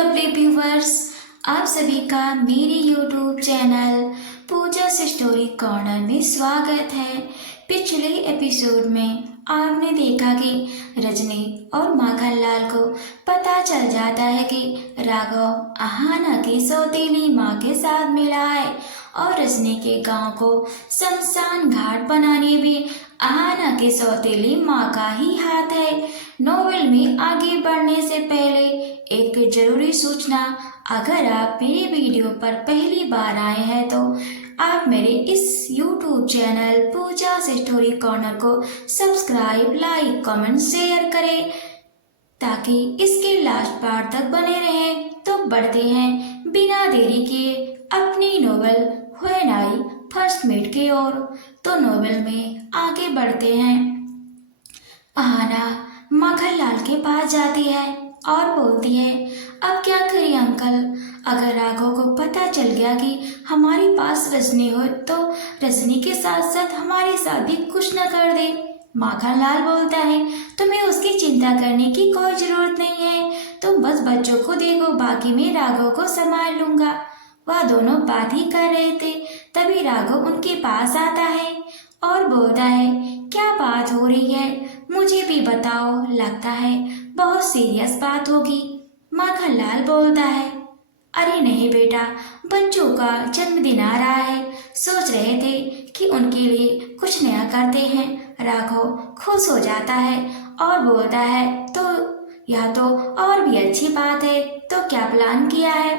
Lovely viewers, आप सभी का मेरे यूट्यूब चैनल पूजा से स्टोरी कॉर्नर में स्वागत है। पिछले एपिसोड में आपने देखा कि रजनी और माखनलाल को पता चल जाता है कि राघव अहाना की सौतेली माँ के साथ मिला है और रजनी के गांव को शमशान घाट बनाने में अहाना की सौतेली माँ का ही हाथ है। नोवेल में आगे बढ़ने से पहले एक जरूरी सूचना, अगर आप मेरे वीडियो पर पहली बार आए हैं तो आप मेरे इस YouTube चैनल पूजा से स्टोरी कॉर्नर को सब्सक्राइब, लाइक, कमेंट, शेयर करें ताकि इसके लास्ट पार्ट तक बने रहें। तो बढ़ते हैं बिना देरी किए अपनी novel when I first met की ओर। तो नोवेल में आगे बढ़ते हैं। अहाना माखनलाल के पास जाती है और बोलती है, अब क्या करें अंकल, अगर राघव को पता चल गया कि हमारे पास रजनी हो तो रजनी के साथ साथ हमारे साथ भी कुछ न कर दे। माखनलाल बोलता है, तुम्हें उसकी चिंता करने की कोई जरूरत नहीं है, तुम बस बच्चों को देखो, बाकी मैं राघव को संभाल लूंगा। वह दोनों बात ही कर रहे थे, तभी राघव उनके पास आता है और बोलता है, क्या बात हो रही है, मुझे भी बताओ, लगता है बहुत सीरियस बात होगी। माखनलाल बोलता है, अरे नहीं बेटा, बच्चों का जन्मदिन आ रहा है, सोच रहे थे कि उनके लिए कुछ नया करते हैं। राघव खुश हो जाता है और बोलता है, तो यह तो और भी अच्छी बात है, तो क्या प्लान किया है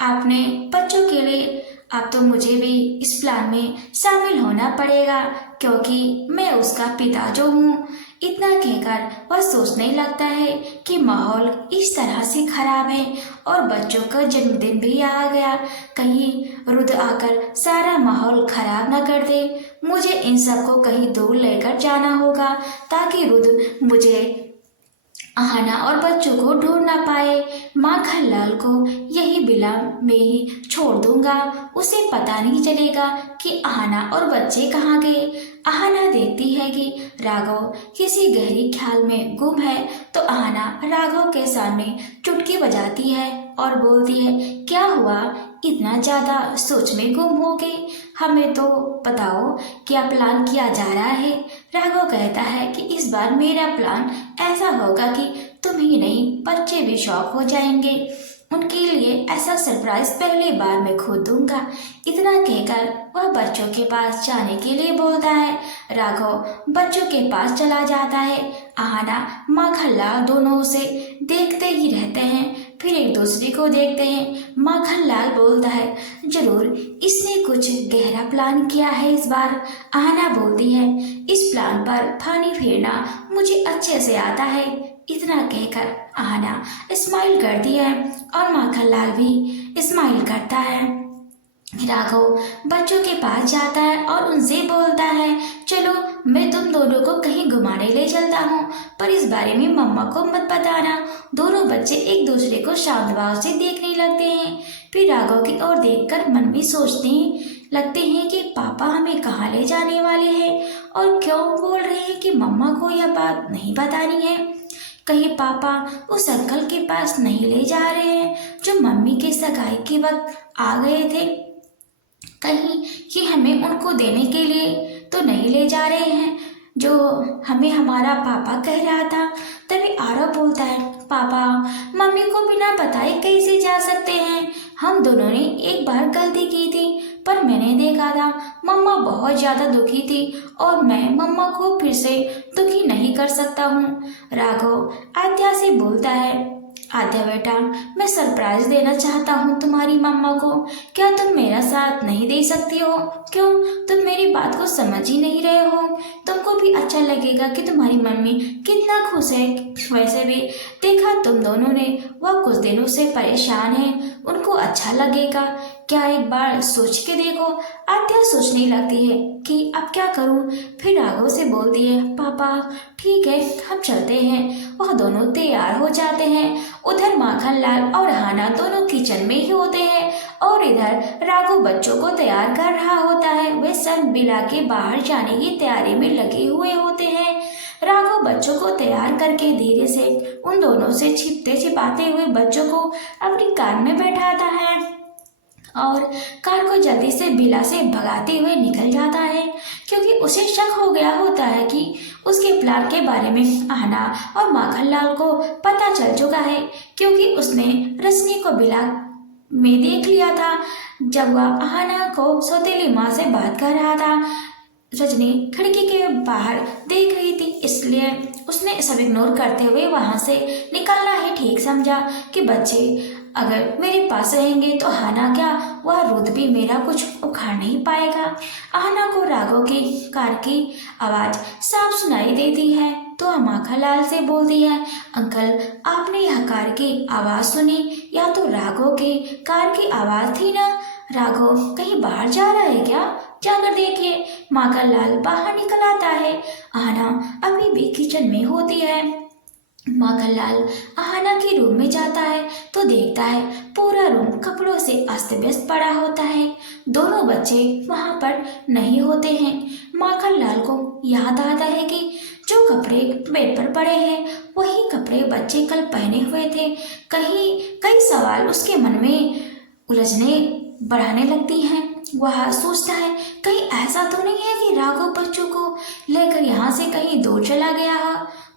आपने बच्चों के लिए? अब तो मुझे भी इस प्लान में शामिल होना पड़ेगा, क्योंकि मैं उसका पिता जो हूँ। इतना कहकर वह सोचने लगता है कि माहौल इस तरह से खराब है और बच्चों का जन्मदिन भी आ गया, कहीं रुद्र आकर सारा माहौल खराब न कर दे। मुझे इन सबको कहीं दूर लेकर जाना होगा ताकि रुद्र मुझे अहाना और बच्चों को ढूंढ ना पाए। माखनलाल को यही बिला में ही छोड़ दूंगा, उसे पता नहीं चलेगा कि अहाना और बच्चे कहाँ गए। अहाना देखती है कि राघव किसी गहरी ख्याल में गुम है, तो अहाना राघव के सामने चुटकी बजाती है और बोलती है, क्या हुआ, इतना ज्यादा सोच में गुम हो गए, हमें तो बताओ क्या प्लान किया जा रहा है। राघव कहता है कि इस बार मेरा प्लान ऐसा होगा कि तुम ही नहीं, बच्चे भी शॉक हो जाएंगे, उनके लिए ऐसा सरप्राइज पहली बार मैं खुद दूंगा। इतना कहकर वह बच्चों के पास जाने के लिए बोलता है। राघव बच्चों के पास चला जाता है। अहाना माखनलाल दोनों उसे देखते ही रहते हैं, फिर एक दूसरे को देखते हैं। माखनलाल बोलता है, जरूर इसने कुछ गहरा प्लान किया है इस बार। अहाना बोलती है, इस प्लान पर पानी फेरना मुझे अच्छे से आता है। इतना कहकर अहाना स्माइल करती है और माखनलाल भी स्माइल करता है। राघव बच्चों के पास जाता है और उनसे बोलता है, चलो मैं तुम दोनों को कहीं घुमाने ले चलता हूँ, पर इस बारे में मम्मा को मत बताना। दोनों बच्चे एक दूसरे को शांत भाव से देखने लगते हैं, फिर राघव की ओर देखकर मन में सोचने लगते हैं कि पापा हमें कहाँ ले जाने वाले हैं और क्यों बोल रहे हैं कि मम्मा को यह बात नहीं बतानी है। कहीं पापा उस अंकल के पास नहीं ले जा रहे हैं जो मम्मी के सगाई के वक्त आ गए थे, कहीं कि हमें उनको देने के लिए तो नहीं ले जा रहे हैं जो हमें हमारा पापा कह रहा था। तभी आरव बोलता है, पापा मम्मी को बिना बताए कैसे जा सकते हैं, हम दोनों ने एक बार गलती की थी, पर मैंने देखा था मम्मा बहुत ज्यादा दुखी थी और मैं मम्मा को फिर से दुखी नहीं कर सकता हूँ। राघव आद्या से बोलता है, आद्या बेटा, मैं सरप्राइज देना चाहता हूँ तुम्हारी मम्मा को, क्या तुम मेरा साथ नहीं दे सकती हो? क्यों, तुम मेरी बात को समझ ही नहीं रहे हो? तुमको भी अच्छा लगेगा कि तुम्हारी मम्मी कितना खुश है। वैसे भी देखा तुम दोनों ने, वह कुछ दिनों से परेशान है, उनको अच्छा लगेगा, क्या एक बार सोच के देखो। आद्या सोचने लगती है कि अब क्या करूं, फिर राघव से बोलती है, पापा ठीक है हम चलते हैं। वह दोनों तैयार हो जाते हैं। उधर माखनलाल और अहाना दोनों किचन में ही होते हैं और इधर राघव बच्चों को तैयार कर रहा होता है। वे सब बिला के बाहर जाने की तैयारी में लगे हुए होते हैं। राघव बच्चों को तैयार करके धीरे से उन दोनों से छिपते छिपाते हुए बच्चों को अपनी कार में बैठाता है और कार को जल्दी से बिला से भगाते हुए निकल जाता है, क्योंकि उसे शक हो गया होता है कि उसके प्लान के बारे में आहना और माखनलाल को पता चल चुका है, क्योंकि उसने रजनी को बिला में देख लिया था जब वह आहना को सौतेली माँ से बात कर रहा था। रजनी खिड़की के बाहर देख रही थी, इसलिए उसने सब इग्नोर करते हुए वहां से निकलना ही ठीक समझा कि बच्चे अगर मेरे पास रहेंगे तो आहना क्या, वह रुद्र भी मेरा कुछ उखाड़ नहीं पाएगा। आहना को राघव की कार की आवाज साफ सुनाई देती है तो वह माखनलाल से बोलती है, अंकल आपने यह कार की आवाज सुनी? या तो राघव के कार की आवाज थी ना। राघव कहीं बाहर जा रहा है क्या? जाकर देखिए। माखनलाल बाहर निकल आता है। आहना अभी भी किचन में होती है। माखनलाल आहना के रूम में जाता है तो देखता है पूरा रूम कपड़ों से अस्त व्यस्त पड़ा होता है। दोनों बच्चे वहां पर नहीं होते हैं। माखनलाल को याद आता है कि जो कपड़े बेड पर पड़े हैं वही कपड़े बच्चे कल पहने हुए थे। कई सवाल उसके मन में उलझने बढ़ाने लगती हैं। वह सोचता है कहीं ऐसा तो नहीं है कि राघव बच्चों को लेकर यहाँ से कहीं दूर चला गया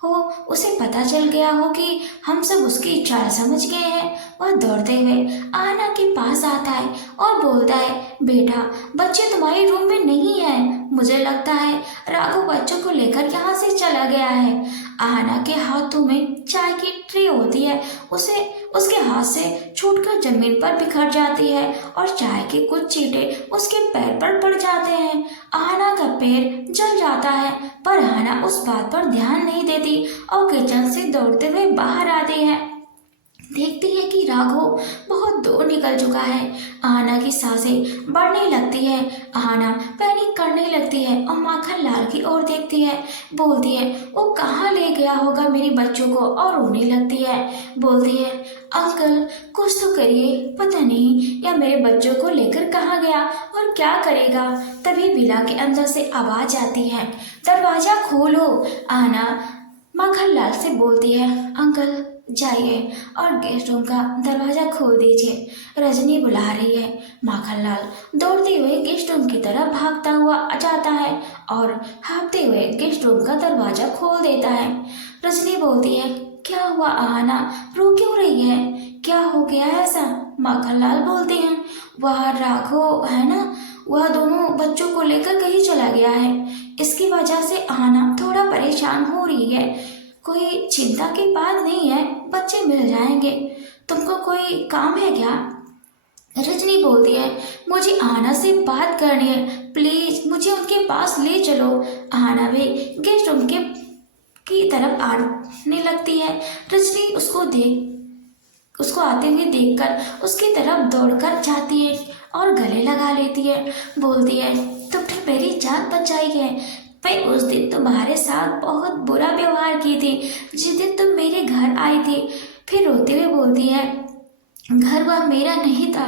हो, उसे पता चल गया हो कि हम सब उसकी चाल समझ गए हैं। वह दौड़ते हुए आहना के पास आता है और बोलता है, बेटा बच्चे तुम्हारे रूम में नहीं है, मुझे लगता है राघव बच्चों को लेकर यहाँ से चला गया है। आहना के हाथों में चाय की ट्रे होती है, उसके हाथ से छूटकर जमीन पर बिखर जाती है और चाय के कुछ चींटे उसके पैर पर पड़ जाते हैं। आहना का पैर जल जाता है, पर आहना उस बात पर ध्यान नहीं देती और किचन से दौड़ते हुए बाहर आती है। देखती है कि राघव बहुत दूर निकल चुका है। आहना की सांसें बढ़ने लगती है। आहना पैनिक करने लगती है और माखनलाल की ओर देखती है। बोलती है, वो कहाँ ले गया होगा मेरे बच्चों को, और रोने लगती है। बोलती है, अंकल कुछ तो करिए, पता नहीं या मेरे बच्चों को लेकर कहाँ गया और क्या करेगा। तभी बिला के अंदर से आवाज आती है, दरवाजा खोलो। आहना माखनलाल से बोलती है, अंकल जाइए और गेस्ट रूम का दरवाजा खोल दीजिए, रजनी बुला रही है। माखनलाल दौड़ते हुए गेस्ट रूम की तरफ भागता हुआ जाता है और हाँफते हुए गेस्ट रूम का दरवाजा खोल देता है। रजनी बोलती है, क्या हुआ आहना, रो क्यों रही है, क्या हो गया ऐसा? माखनलाल बोलते हैं, वह राघव है ना, वह दोनों बच्चों को लेकर कहीं चला गया है, इसकी वजह से आहना थोड़ा परेशान हो रही है। कोई चिंता की बात नहीं है, बच्चे मिल जाएंगे, तुमको कोई काम है क्या? रजनी बोलती है, मुझे आहना से बात करनी है, प्लीज मुझे उनके पास ले चलो। आहना भी गेस्ट रूम की तरफ आने लगती है। रजनी उसको आते हुए देखकर उसकी तरफ दौड़कर जाती है और गले लगा लेती है। बोलती है, तुमने मेरी जान बचाई है, मैं उस दिन तुम्हारे साथ बहुत बुरा व्यवहार की थी जिस दिन तुम मेरे घर आई थी। फिर रोते हुए बोलती है, घर वह मेरा नहीं था,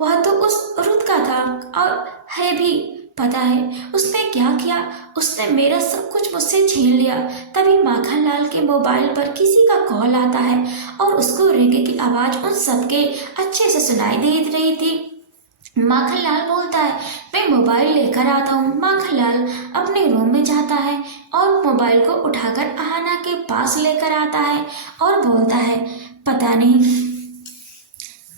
वह तो उस रुत का था और है भी। पता है उसने क्या किया? उसने मेरा सब कुछ मुझसे छीन लिया। तभी माखनलाल के मोबाइल पर किसी का कॉल आता है और उसको रिंग की आवाज उन सबके अच्छे से सुनाई दे रही थी। माखनलाल बोलता है, मैं मोबाइल लेकर आता हूँ। माखनलाल अपने रूम में जाता है और मोबाइल को उठाकर आहना के पास लेकर आता है और बोलता है, पता नहीं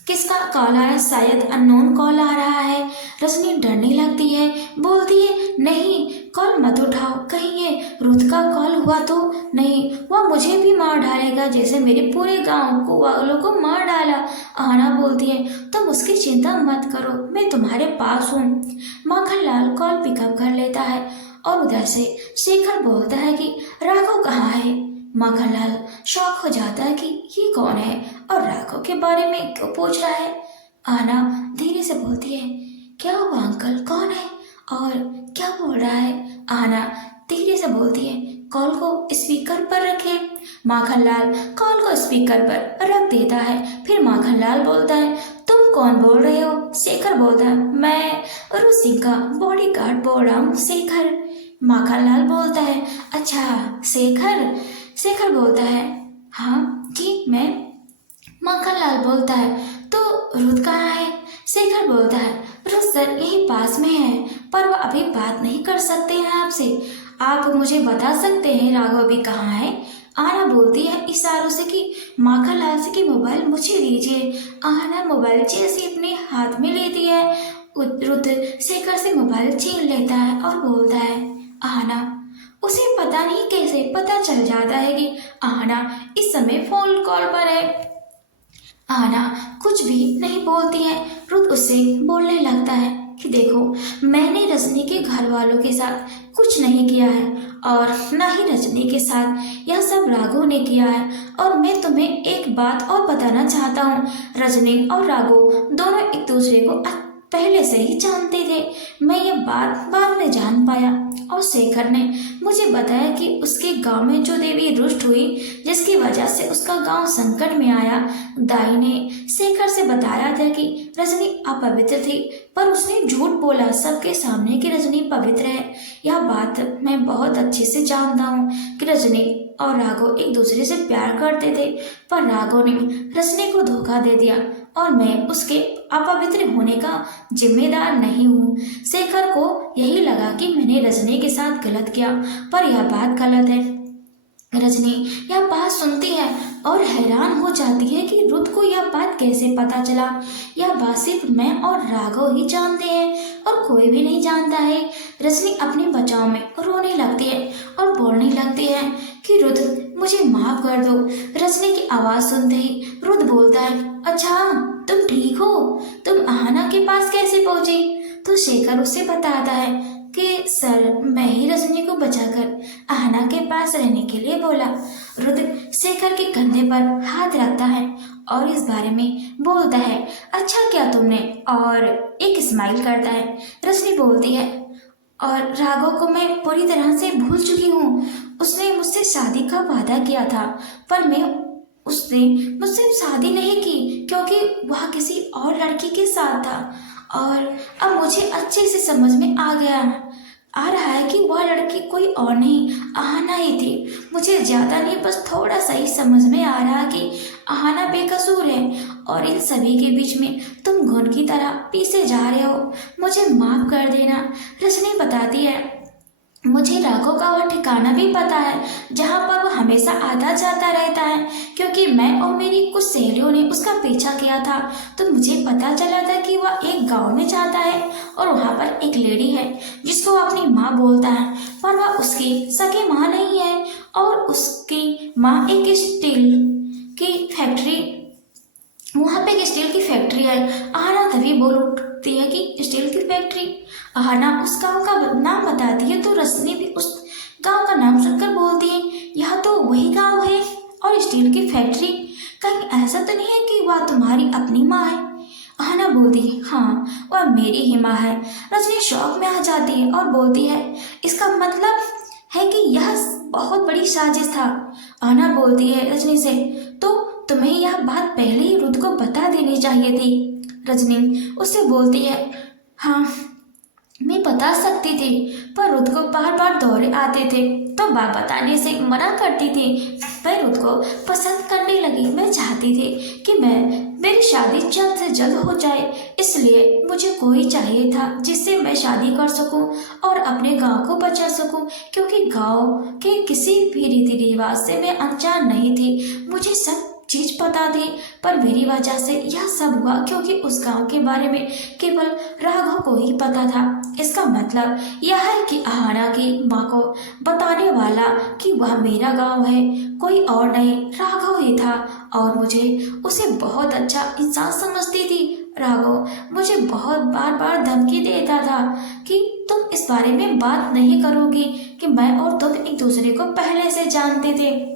किसका कॉल आ रहा है, शायद अननोन कॉल आ रहा है। रजनी डरने लगती है, बोलती है, नहीं कॉल मत उठाओ, कहीं ये रुत का कॉल हुआ तो नहीं, वह मुझे भी मार डालेगा जैसे मेरे पूरे गांव को वालों को मार डाला। आहना बोलती है, तुम उसकी चिंता मत करो, मैं तुम्हारे पास हूँ। माखनलाल कॉल पिकअप कर लेता है और उधर से शेखर बोलता है कि राघव कहाँ है। माखनलाल शॉक हो जाता है कि ये कौन है और राघव के बारे में क्यों पूछ रहा है। आहना धीरे से बोलती है, क्या हुआ अंकल, कौन है और क्या बोल रहा है? आहना धीरे से बोलती है, कॉल को स्पीकर पर रखे। माखनलाल कॉल को स्पीकर पर रख देता है। फिर माखनलाल बोलता है, तुम कौन बोल रहे हो? शेखर बोलता है, मैं रुचि का बॉडीगार्ड बोल रहा हूँ शेखर। माखनलाल बोलता है, अच्छा शेखर। शेखर बोलता है, हाँ जी मैं। माखनलाल बोलता है, तो रुद्र कहाँ है? शेखर बोलता है, रुद्र सर यहीं पास में है, पर वह अभी बात नहीं कर सकते हैं आपसे। आप मुझे बता सकते हैं राघव अभी कहाँ है? आना बोलती है इशारों से कि माखनलाल से कि मोबाइल मुझे दीजिए। आना मोबाइल जैसे अपने हाथ में लेती है, रुद्र शेखर से मोबाइल छीन लेता है और बोलता है, आना। उसे पता नहीं कैसे पता चल जाता है कि आना इस समय फोन कॉल पर है। आना कुछ भी नहीं बोलती है। रुद्र उससे बोलने लगता है कि देखो मैंने रजनी के घर वालों के साथ कुछ नहीं किया है और न ही रजनी के साथ यह सब राघव ने किया है। और मैं तुम्हें एक बात और बताना चाहता हूँ, रजनी और राघव दोनों एक दूसरे को पहले से ही जानते थे। मैं ये बात बाद में जान पाया और शेखर ने मुझे बताया कि उसके गांव में जो देवी रुष्ट हुई, जिसकी वजह से उसका गांव संकट में आया, दाई ने शेखर से बताया था कि रजनी अपवित्र थी, पर उसने झूठ बोला सबके सामने कि रजनी पवित्र है। यह बात मैं बहुत अच्छे से जानता हूँ कि रजनी और राघव एक दूसरे से प्यार करते थे, पर राघव ने रजनी को धोखा दे दिया और मैं उसके अपवित्र होने का जिम्मेदार नहीं हूँ। शेखर को यही लगा कि मैंने रजनी के साथ गलत किया, पर यह बात गलत है। रजनी यह बात सुनती है और हैरान हो जाती है कि रुद्र को यह बात कैसे पता चला। यह बात सिर्फ मैं और राघव ही जानते हैं और कोई भी नहीं जानता है। रजनी अपने बचाव में रोने लगती है और बोलने लगती है कि रुद्र मुझे माफ कर दो। रजनी की आवाज़ सुनते ही रुद्र बोलता है, अच्छा तुम ठीक हो? तुम आहना के पास कैसे पहुंची? तो शेखर उसे बताता है कि सर मैं ही रजनी को बचाकर आहना के पास रहने के लिए बोला। रुद्र शेखर के कंधे पर हाथ रखता है और इस बारे में बोलता है, अच्छा क्या तुमने, और एक स्माइल करता है। रजनी बोलती है, और राघव को मैं पूरी तरह से भूल चुकी हूँ। उसने मुझसे शादी का वादा किया था, पर उसने मुझसे शादी नहीं की क्योंकि वह किसी और लड़की के साथ था। और अब मुझे अच्छे से समझ में आ रहा है कि वह लड़की कोई और नहीं, आहना ही थी। मुझे ज़्यादा नहीं, बस थोड़ा सा ही समझ में आ रहा कि आहना बेकसूर है और इन सभी के बीच में तुम घुन की तरह पीसे जा रहे हो। मुझे माफ़ कर देना। रजनी बताती है, मुझे राघव का वह ठिकाना भी पता है जहाँ पर वह हमेशा आता जाता रहता है, क्योंकि मैं और मेरी कुछ सहेलियों ने उसका पीछा किया था। तो मुझे पता चला था कि वह एक गांव में जाता है और वहाँ पर एक लेडी है जिसको वह अपनी माँ बोलता है, पर वह उसकी सगी माँ नहीं है और उसकी माँ एक स्टील की फैक्ट्री, वहाँ पे एक स्टील की फैक्ट्री है। आहना तभी बोल उठती है कि स्टील की फैक्ट्री। आहना उस गांव का नाम बताती है तो रजनी भी उस गांव का नाम सुनकर बोलती है, यह तो वही गांव है और स्टील की फैक्ट्री। कहीं ऐसा तो नहीं है कि वह तुम्हारी अपनी माँ है? आहना बोलती है, हाँ वह मेरी ही माँ है। रजनी शौक में आ जाती है और बोलती है, इसका मतलब है कि यह बहुत बड़ी साजिश था। आहना बोलती है रजनी से, तो तुम्हें यह बात पहले ही रुद्र को बता देनी चाहिए थी। रजनी उससे बोलती है, हाँ मैं बता सकती थी, पर रुद्र को बार बार दौरे आते थे तो बात बताने से मना करती थी। मैं रुद्र को पसंद करने लगी। मैं चाहती थी कि मेरी शादी जल्द से जल्द हो जाए, इसलिए मुझे कोई चाहिए था जिससे मैं शादी कर सकूं और अपने गांव को बचा सकूं, क्योंकि गांव के किसी भी रीति रिवाज से मैं अनजान नहीं थी। मुझे सब चीज पता थी, पर मेरी वजह से यह सब हुआ क्योंकि उस गांव के बारे में केवल राघव को ही पता था। इसका मतलब यह है कि आहना की माँ को बताने वाला कि वह मेरा गांव है कोई और नहीं, राघव ही था। और मुझे उसे बहुत अच्छा इंसान समझती थी। राघव मुझे बहुत बार बार धमकी देता था कि तुम इस बारे में बात नहीं करोगी कि मैं और तुम एक दूसरे को पहले से जानते थे।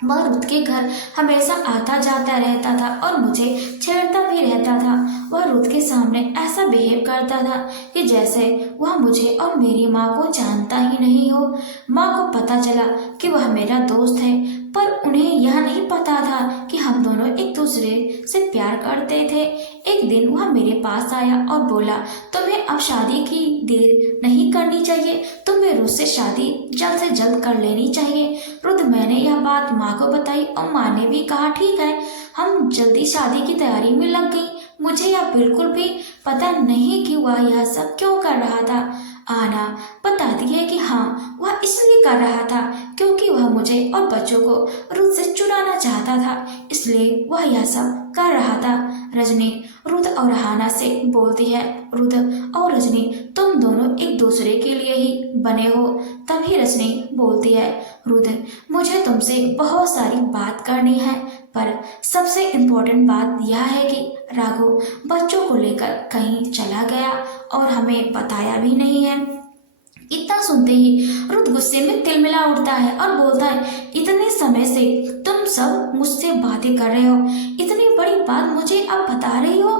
वह रुद्र के घर हमेशा आता जाता रहता था और मुझे छेड़ता भी रहता था। वह रुद्र के सामने ऐसा बिहेव करता था कि जैसे वह मुझे और मेरी माँ को जानता ही नहीं हो। माँ को पता चला कि वह मेरा दोस्त है, पर उन्हें यह नहीं पता था कि हम दोनों एक दूसरे से प्यार करते थे। एक दिन वह मेरे पास आया और बोला, तुम्हें अब शादी की देर नहीं करनी चाहिए, तुम्हें रुद्र से शादी जल्द से जल्द कर लेनी चाहिए। रुद्र, मैंने यह बात माँ को बताई और माँ ने भी कहा ठीक है। हम जल्दी शादी की तैयारी में लग गई। मुझे यह बिल्कुल भी पता नहीं कि वह यह सब क्यों कर रहा था। आना बताती है कि हाँ, वह इसलिए कर रहा था क्योंकि वह मुझे और बच्चों को रुद्र से चुराना चाहता था, इसलिए वह यह सब कर रहा था। रजनी रुद्र और आना से बोलती है, रुद्र और रजनी तुम दोनों एक दूसरे के लिए ही बने हो। तभी रजनी बोलती है, रुद्र मुझे तुमसे बहुत सारी बात करनी है, पर सबसे इम्पोर्टेंट बात यह है कि राघव बच्चों को लेकर कहीं चला गया और हमें बताया भी नहीं है। इतना सुनते ही रुद्र गुस्से में तिलमिला उठता है और बोलता है, इतने समय से तुम सब मुझसे बातें कर रहे हो, इतनी बड़ी बात मुझे अब बता रही हो।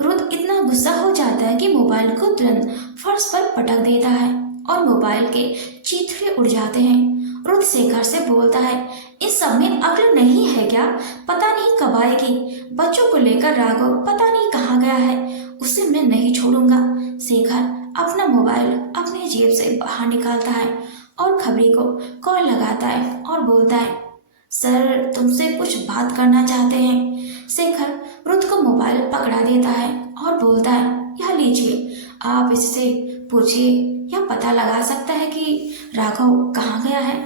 रुद्र इतना गुस्सा हो जाता है कि मोबाइल को तुरंत फर्श पर पटक देता है और मोबाइल के चीथड़े उड़ जाते हैं। रुद्र शेखर से बोलता है, इस सब में अक्ल नहीं है क्या? पता नहीं कब आएगी। बच्चों को लेकर राघव पता नहीं कहाँ गया है, उसे मैं नहीं छोड़ूंगा। शेखर अपना मोबाइल अपने जेब से बाहर निकालता है और खबरी को कॉल लगाता है और बोलता है, सर तुमसे कुछ बात करना चाहते हैं। शेखर रुद्र को मोबाइल पकड़ा देता है और बोलता है, यह लीजिए, आप इससे पूछिए, यह पता लगा सकता है कि राघव कहाँ गया है।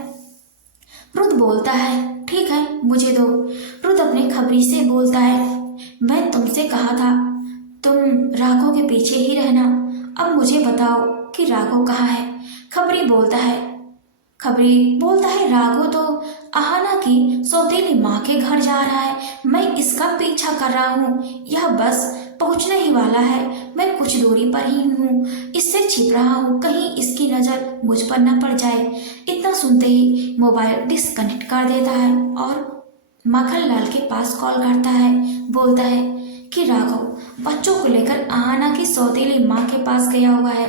रुद्र बोलता है, ठीक है मुझे दो। रुद्र अपने खबरी से बोलता है, मैं तुमसे कहा था तुम राघव के पीछे ही रहना, अब मुझे बताओ कि राघव कहाँ है। खबरी बोलता है राघव तो आहाना की सौतेली माँ के घर जा रहा है, मैं इसका पीछा कर रहा हूँ, यह बस पहुँचने ही वाला है, मैं कुछ दूरी पर ही हूँ, इससे छिप रहा हूँ, कहीं इसकी नज़र मुझ पर न पड़ जाए। इतना सुनते ही मोबाइल डिस्कनेक्ट कर देता है और माखनलाल के पास कॉल करता है, बोलता है कि राघव बच्चों को लेकर आहाना की सौतेली माँ के पास गया हुआ है,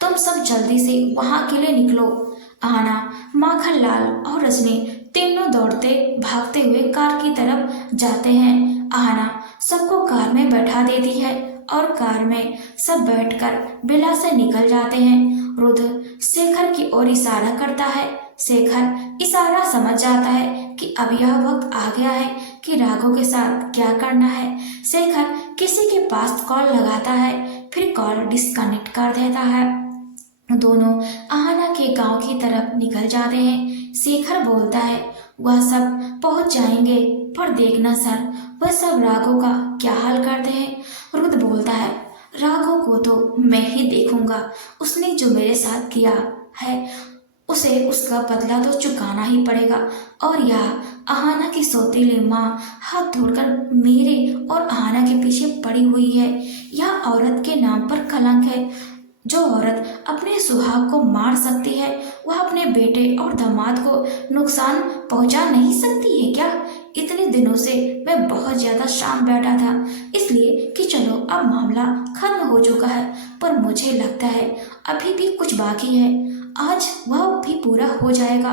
तुम सब जल्दी से वहाँ के लिए निकलो। आहाना, माखनलाल और रजनी तीनों दौड़ते भागते हुए कार की तरफ जाते हैं। आहाना सबको कार में बैठा देती है और कार में सब बैठकर बिला से निकल जाते हैं। रुद्र शेखर की ओर इशारा करता है। शेखर इशारा समझ जाता है कि अब यह वक्त आ गया है कि राघव के साथ क्या करना है। शेखर किसी के पास कॉल लगाता है, फिर कॉल डिस्कनेक्ट कर देता है। दोनों आहाना के गांव की तरफ निकल जाते हैं। शेखर बोलता है, वह सब पहुंच जाएंगे, पर देखना सर वह सब राघव का क्या हाल करते हैं। रुद्र बोलता है, राघव को तो मैं ही देखूंगा, उसने जो मेरे साथ किया है उसे उसका बदला तो चुकाना ही पड़ेगा। और यह आहाना की सौतेली माँ हाथ धोकर मेरे और आहाना के पीछे पड़ी हुई है। यह औरत के नाम पर कलंक है। जो औरत अपने सुहाग को मार सकती है, वह अपने बेटे और दामाद को नुकसान पहुंचा नहीं सकती है क्या? इतने दिनों से मैं बहुत ज़्यादा शांत बैठा था, इसलिए कि चलो अब मामला खत्म हो चुका है, पर मुझे लगता है अभी भी कुछ बाकी है, आज वह भी पूरा हो जाएगा।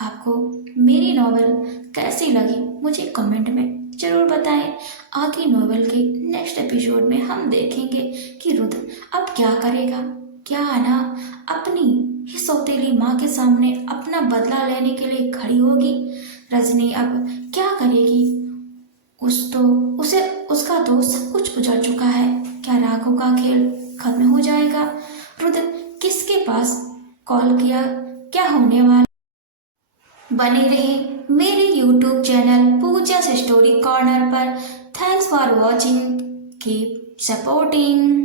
आपको मेरी नॉवेल कैसी लगी मुझे कमेंट में ज़रूर बताएं। आगे नॉवेल के नेक्स्ट एपिसोड में हम देखेंगे कि रुद्र अब क्या करेगा। क्या आना अपनी ही सौतेली माँ के सामने अपना बदला लेने के लिए खड़ी होगी? रजनी अब क्या करेगी? उसका तो सब कुछ गुजर चुका है। क्या राघव का खेल खत्म हो जाएगा? रुद्र किसके पास कॉल किया? क्या होने वाला? बने रहे मेरे YouTube चैनल पूजा स्टोरी कॉर्नर पर। Thanks for watching, keep supporting.